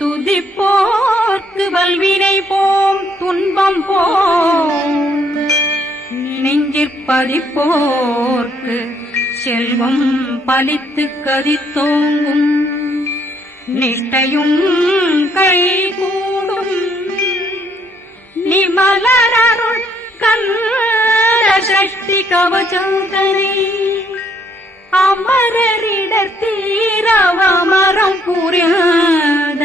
துதிப்போர்க்கு வல்வினை போம் துன்பம் போம் நெஞ்சிற்பதிப்போர்க்கு செல்வம் பலித்து கதித்தோங்கும் நிஷ்டையும் கைகூடும் நிமலரருள் கந்த சக்தி கவசந்தனை அமரரிடர் தீரவமரம் புரியாத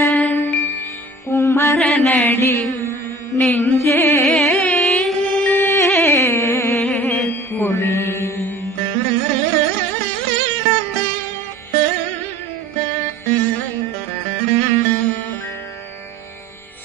குமரனடி நெஞ்சே புரி.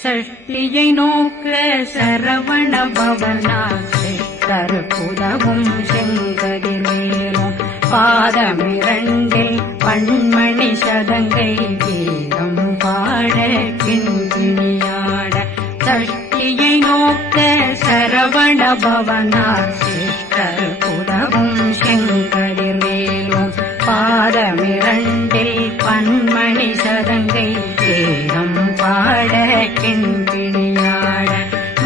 சஷ்டியை நோக்க சரவண பவனாசை கருப்புதவும் செங்கதிர்மேலும் பாதமிரண்டில் பண்மணி சதங்கை கீதம் பாட கிண்கிணியாட. சஷ்டியை நோக்க சரவண பவனாசை கருப்புதவும் செங்கதிர்மேலும் பாதமிரண்டில் பண்மணி சதங்கை கீதம் பாட கிண்கிணியாட.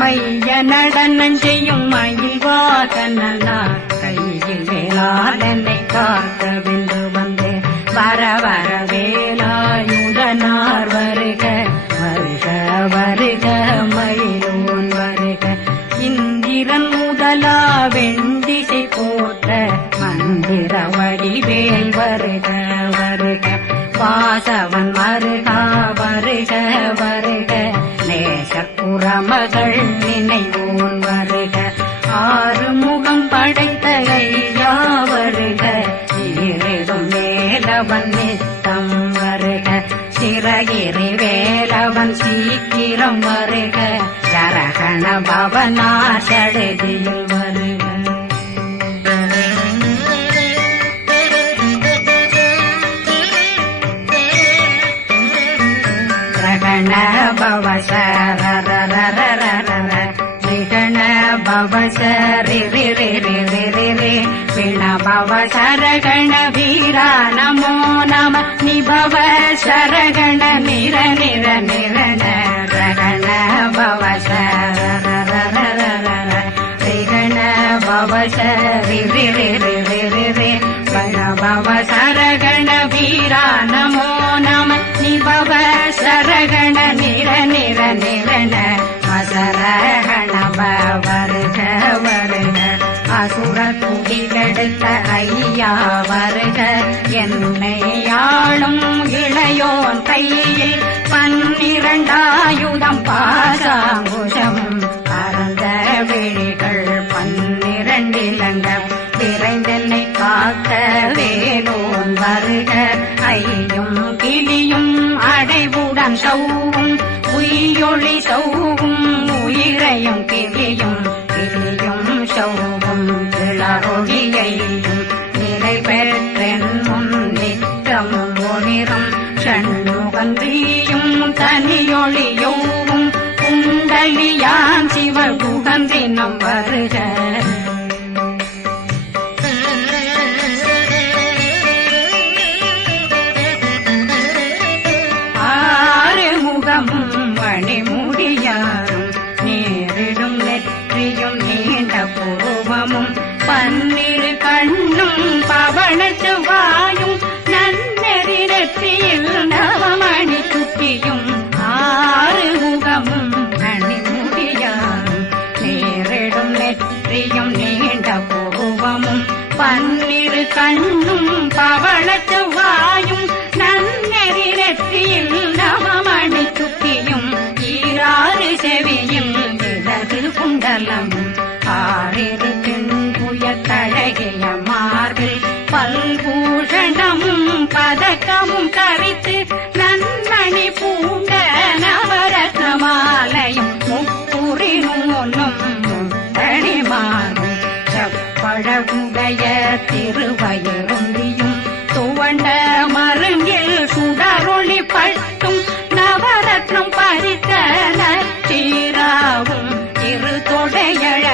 மைய நடனம் செய்யும் மயில்வாகனார் கையில் வேளாளனை காக்க வென்று வந்து வர வர வேலாயுதனார் வருக வருக வருக மயிலோன் வருக. இந்திரன் முதலா வெண்டிசை போற்ற மந்திர வடிவேல் வருக வருக. வாசவன் வருக வருக வருக நேசக்குறமகள் நினைவோன் வருக. ஆறு முகம் படைத்த ஐயா வருக ஈரிடும் வேலவன் நித்தம் வருக. சிறகிரி வேலவன் சீக்கிரம் வருக சரகண பவனார் சடதியில் வருக. ரகண பவசரரரரரர ரிகண பவசரி பிண பவசரகண வீரா நமோ நம நிபவ சரகண நிர நிர நிரண ரகண பவசரரரரர ரிகண பவசரி பிண பவசரகண வீரா நமோ நம நிபவ சரகண நிர நிர நிரண மசரகண வருக வருக. அசுர குடிலெடுத்த ஐயா வருக என்னை ஆளும் இளையோன் கையில் 12 பாசாங்குஷம் பரந்த விழிகள் 12 இலங்கம் விரைந்தென்னை காக்க வேலோன் வருக. ஐயும் கிளியும் அடைவுடன் சௌவும் உயிரொளி சௌவும் உயிரையும் கிளியும் கிளியும் சௌவும் இளரொழியையும் நிலை பெற்றென் முன் நிற்கும் ஒளிரும் ஷண்முகந்தியும் தனியொளியோவும் குண்டலியான் சிவகுகந்தினம் வருக. மணிமுடியாரும் நேரிடும் நெற்றியும் நீண்ட பூவமும் 12 கண்ணும் பவனத்து வாயும் நன்னெறி நெற்றியில் நவமணி சுட்டியும் 6 முகமும் மணிமுடியாரும் நேரிடும் நெற்றியும் நீண்ட பூவமும் 12 கண்ணும் பவனத்து வாயும் நன்னெறி நெற்றியில் நவமணி சுட்டியும் 6 செவியும் இடது குண்டலம் 6 தின்புய தழகிய மார்பில் பல்பூஷணமும் பதக்கமும் கரித்து நன்மணி பூண்ட நவரத்ன மாலையும் முப்புரி நூலும் முத்தணிமாரும் செப்பழகுடைய திருவயருந்தியும் துவண்ட மருங்கில் சுடரொளி பட்டும் நவரத்னம் பறித்த நச்சீராவும் இரு தொடையழ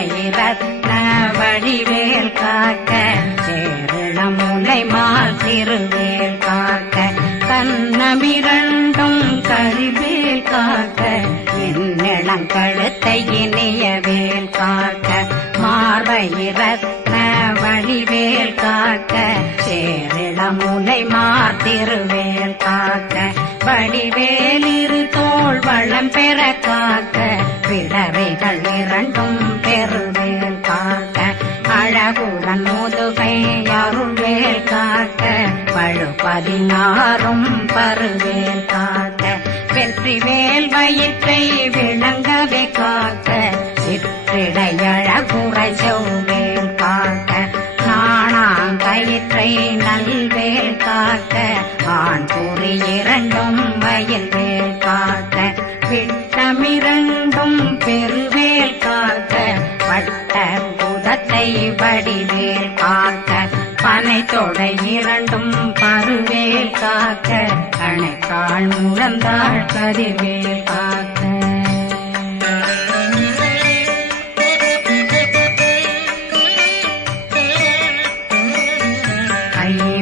ரத்ன வடிவேல் காக்க சேரணமுலை மாத்திருவேல் காக்க கண்ணமிரண்டும் கரிவேல் காக்க என்னிளங்கழுத்தை இனியவேல் காக்க மார்பை ரத்ன வடிவேல் காக்க சேரணமுலை மாத்திருவேல் காக்க வடிவேலிரு தோள் வளம் பெற காக்க பிறவைகள் இரண்டும் பெருவேல் காக்க அழகுடன் முதுகை அருள்வேல் காக்க பழு16 பருவேல் காக்க வெற்றிவேல் வயிற்றை விளங்கவே காக்க சிற்றிடையழகுரை செவ்வேல் காக்க நாணாங்கயிற்றை நல்வேல் காக்க ஆண் குறி இரண்டும் வயல்வேல் காக்க விட்டமிரண்டும் பெருவேல் காக்க வட்ட புதத்தை வடிவேல் காக்க பனை தொடை இரண்டும் பருவேல் காக்க கணைக்கால் முழந்தாள் கதிர்வேல் காக்க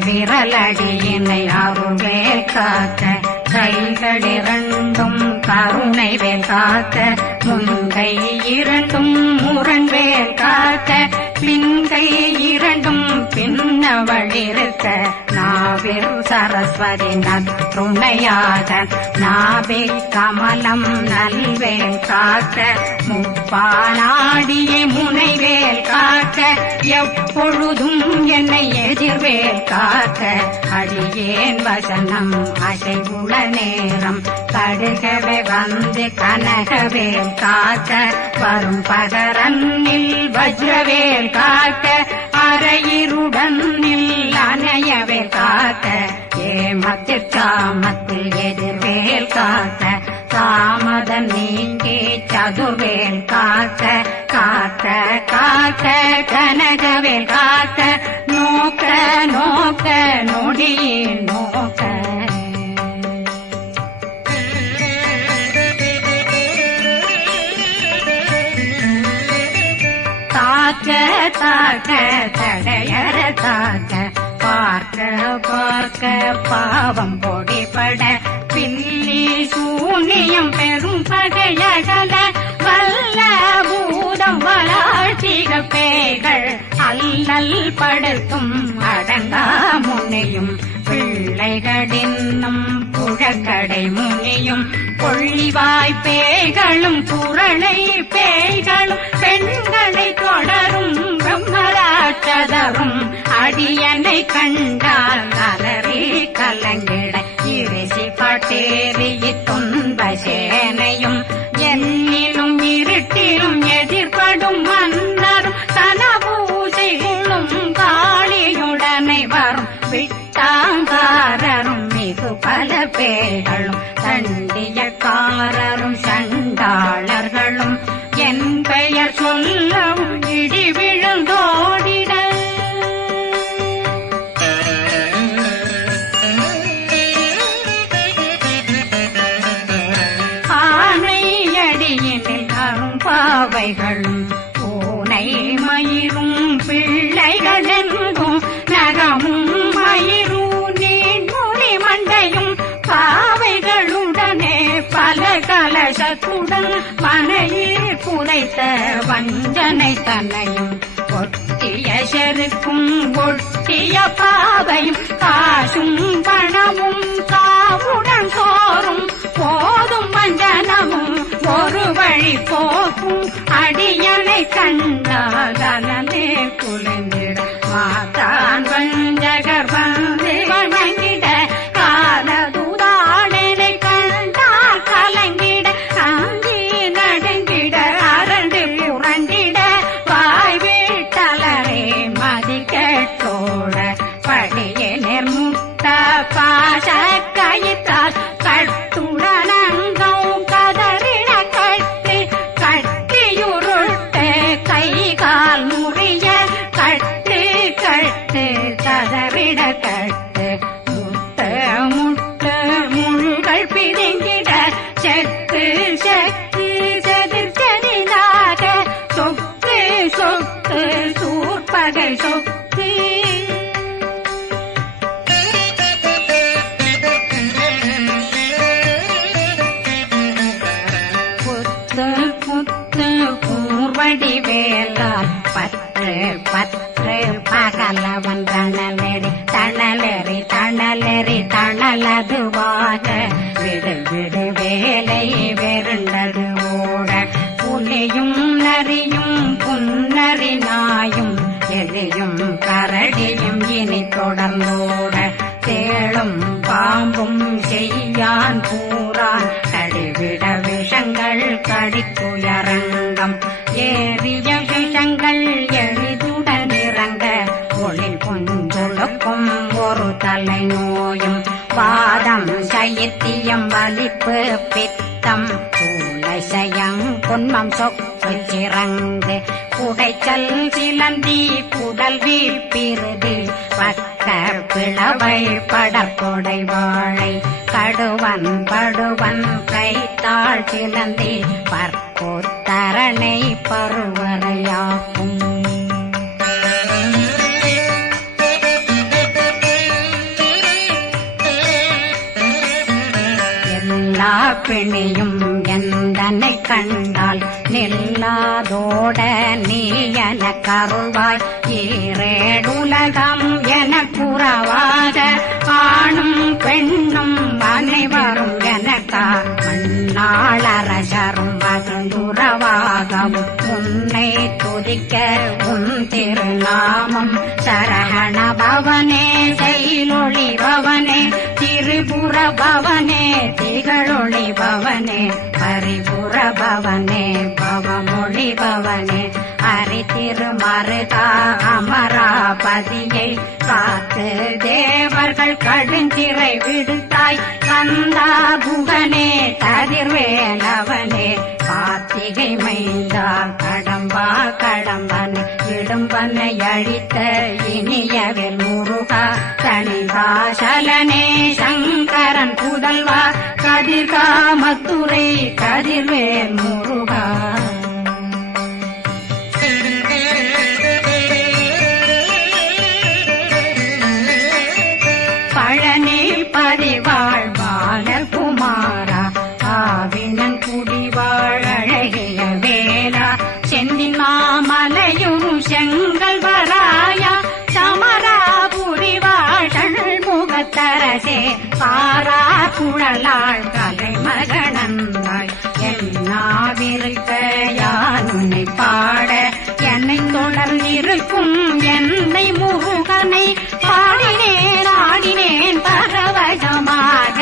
விரலடியினை அருள்வேல் காக்க கைகளிரண்டும் கருணை வேல் காக்க முன்கை இரண்டும் முரண்வேல் காக்க பின்கை இரண்டும் பின்னவழிருக்க நாவில் சரஸ்வதி நற்றுணையாக நாவே கமலம் நல்வேல் காக்க முப்பானாடியை முனைவேல் காக்க எப்பொழுதும் என்னை எதிர்வேல் காக்க அடியேன் வசனம் அசைவுள நேரம் கடுகவே வந்து கனகவேல் காக்க வரும் பகரன்னில் வஜ்ரவேல் காக்க அரையிருடன் அணையவேல் காக்க ஏமத்தில் காமத்தில் எதிர்வேல் காக்க தாமத நீங்கி சதுர்வேல் காக்க காக்க காக்க கனகவேல் காக்க நோக்க நோக்க நொடியில் நோக்க தாக்க தாக்க தடையற தாக்க பார்க்க பார்க்க பாவம் பொடிபட பில்லி சூனியம் பெரும் பகையகல வல்ல பூதம் வளாழ்த்திக பேய்கள் அல்லல் படுத்தும் அடங்கா முனையும் பிள்ளைகளின்னும் புழக்கடை முனியும் கொள்ளிவாய் பேய்களும் குரளை பேய்களும் பெண்களை தொடரும் பிரம்மராட்சதரும் அடியனை கண்டால் அலறி கலங்கிட இரிசி பட்டேறிய துன்ப சேனையும் என்னிலும் இருட்டிலும் எதிர்படும் மன்னரும் தனபூஜைகளும் காளியுடனை வரும் விட்டாங்காரரும் மிகு பல பேர்களும் தண்டியக்காரரும் சண்டாளர்களும் என் பெயர் சொல்லவும் இடி விழுந்தோடிட ஆனையடியினில் அரும்பாவைகளும் பூனை மயிரும் பிள்ளைகளெங்கும் நகமும் மயிரும் நீண்முடி மண்டையும் பாவைகளுடனே பல கலசத்துடன் மனையில் புதைத்த வஞ்சனை தன்னையும் ஒட்டிய செருக்கும் ஒட்டிய பாவையும் காசும் பணமும் காவுடன் சோறும் போதும் வஞ்சனமும் ஒரு வழி போக்கும் அடியனை கண்டாதனே குலைந்திட மாதான் வஞ்சகர் வந்து வணங்கிட காலதுதாடனை கண்டால் கலங்கிட அங்கி நடுங்கிட அரண்டு புரண்டிட வாய் வீட்டலரே மதி கேட்டோட படியே நிர்முட்ட பாச கயிற்றால் கட்டுடனங்கும் கதறிட கட்டி கட்டியுருட்டு கை கால் முறிய கட்டு கட்டு கதறிட தணலெறி தணலெறி தணலெறி தணலதுவாக விடு விடு வேலை வெருண்டது ஓட புலியும் நரியும் புன்னரி நாயும் எலியும் கரடியும் இனி தொடர்ந்தோட தேளும் பாம்பும் செய்யான் பூரான் கடிவிட விஷங்கள் கடிக்குயரங்கம் ஏறிய விஷங்கள் எளிதுடன் இறங்க ஒளில் புஞ்சுழுக்கும் ஒரு தலை நோயும் வாதம் சைத்தியம் வலிப்பு பித்தம் சூளைசயம் பொன்மம் சொக்கு சிறங்கு குடைச்சல் சிலந்தி குடல் வீப்பிருதி பக்க பிளவை படற்கொடை வாழை கடுவன் படுவன் கைத்தாள் சிலந்தி பற்போத்தரணை பருவரையாக்கும் எல்லா பிணியும் எந்தனை கண்டால் நில்லாதோட நீ என கருள்வாய் ஈரேடுலகம் என குறவாக ஆணும் பெண்ணும் அனைவரும் எனக்கா மண்ணாளரசரும் மகிழ்ந்துறவாகவும் உன்னை துதிக்க உன் திருநாமம் சரகண பவனே செயலொளி பவனே திரிபுர பவனே திகழொளி பவனே பரிபுர பவனே பவமொழி பவனே ஹரி திருமருகா அமராபதியை காத்து தேவர்கள் கடுஞ்சிறை விடுத்தாய் கந்தா புகனே கதிர்வேலவனே கார்த்திகை மைந்தா கடம்பா கடம்பன் இடும்பனை அழித்த இனியவில் முருகா தனிவாசலனே சங்கரன் புதல்வா கதிர்காமத்துறை கதிர்வேல் முருகா பழனி பதிவாழ் பாலர் குமாரா ஆவினன் குடிவாழ் அழகிய வேலா செந்தின் மாமலையும் செங்கல் வராயா சமராபுரிவாழ் முகத்தரசே பாரா குழலாள் கலை மகனந்தாய் என்னாவிருக்க யானுனை பாட என்னை தொடர்ந்திருக்கும் என்னை முருகனை பாடினேன் ஆடினேன் பரவசமாக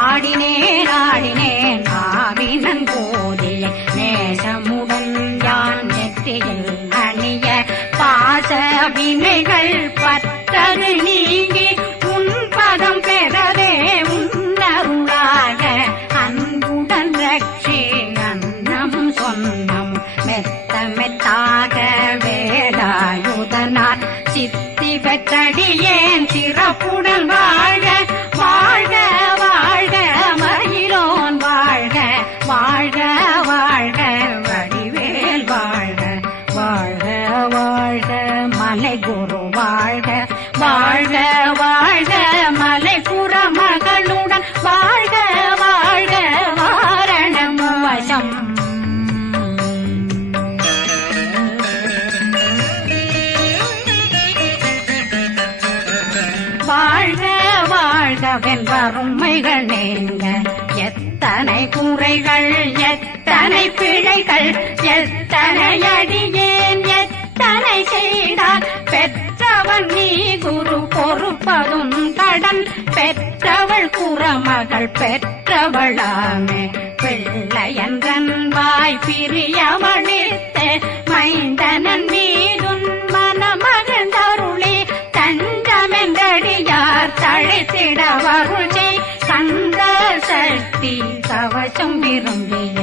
ஆடினேன் ஆடினேன் ஆவினன் போதிய நேசமுடன் யான் நெற்றியில் அணிய பாச வினைகள் பத்தது நீங்கி உன் பதம் பெறவே உன்னருளாக அன்புடன் ரட்சி அன்னம் சொன்னம் மெத்த மெத்தாக வேலாயுதனார் சித்தி பெற்றடியேன் சிறப்புடன் வாழ வாழ்க வாழ்க மயிலோன் வாழ்க வாழ்க வாழ்க வடிவேல் வாழ்க வாழ்க வாழ்க மலை குரு வாழ்க வாழ்க வாழ்க மலை புற மகளுடன் வாழ்க வாழ்க வாரணம் வசம் வாழ்க வாழ்கவென் வறுமைகள் நீங்க எத்தனை குறைகள் எத்தனை பிழைகள் எத்தனை அடியேன் எத்தனை செய்தால் பெற்றவன் நீ குரு பொறுப்பதும் கடன் பெற்றவள் குறமகள் பெற்றவளாமே பிள்ளையன்றன் வாய் பிரியவழித்த மைந்தனன் மீதுன் மனமகந்தருளி தஞ்சமென்றடியார் தழைத்திட வருளை கந்த சக்தி கவசம் விரும்பிய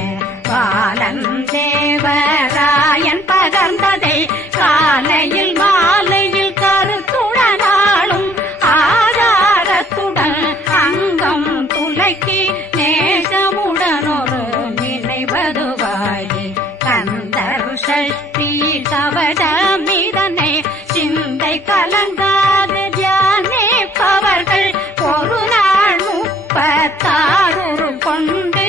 பாலன் தேவராயன் பகர்ந்ததை காலையில் மாலையில் கருத்துடனாலும் ஆதாரத்துடன் அங்கம் துலக்கி நேசமுடன் ஒரு நினைவதுவாயி கந்தர் சக்தி கவசமிதனை சிந்தை கலங்காது தியானிப்பவர்கள் ஒரு நாள் 36 கொண்டு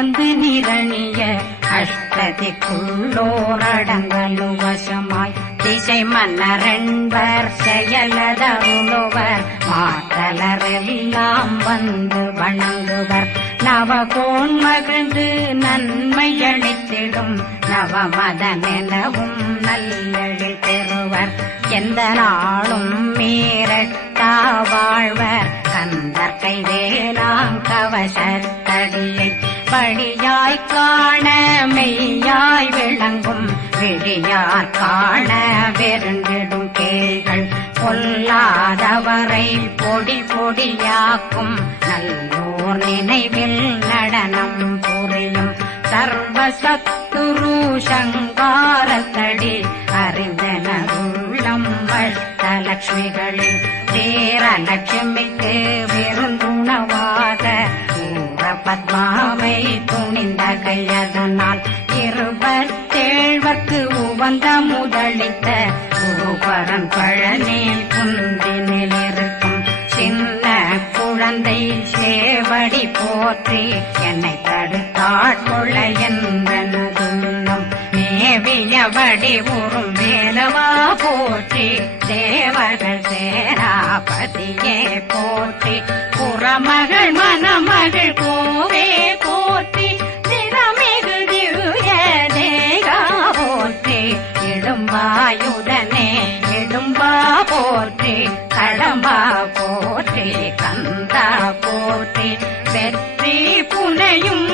வந்து நிரணிய அஷ்டதிக்குள்ளோரடங்கலு வசமாய் திசை மன்னரென்பர் செயலதருளுவர் மாற்றலரெல்லாம் வந்து வணங்குவர் நவகோன் மகிழ்ந்து நன்மையளித்திடும் நவமதனெனவும் நல்லெழில் பெறுவர் எந்த நாளும் மீறட்டா வாழ்வர் கந்தற்கை வேளாங்கவசத்தடியை படியாய் காண மெய்யாய் விளங்கும் விழியார் காண வெருண்டிடும் கேள்கள் பொல்லாதவரை பொடி பொடியாக்கும் நல்லோர் நினைவில் நடனம் புரியும் சர்வசத்துரு சங்காரத்தடி அறிந்தனருள்ளம் வஷ்டலட்சுமிகளில் வீரலட்சுமிக்கு விருந்துணவாக ஊர பத்மாவை துணிந்த கையதனால் 27 உவந்த முதலித்த குருபரன் பழனி குந்தினில் இருக்கும் சின்ன குழந்தை சேவடி போற்றி என்னை தடுத்தாட்கொள்ள என்பனதுள்ளம் மேவியபடி உறும் வேலவா போற்றி தேவர்கள் சேராபதியே போற்றி புறமகள் மணமகள் கோவே போற்றி திறமிகு திவ்ய தேகா போற்றி இடும்பாயுதனே இடும்பா போற்றி கடம்பா போற்றி கந்தா போற்றி வெற்றி புனையும்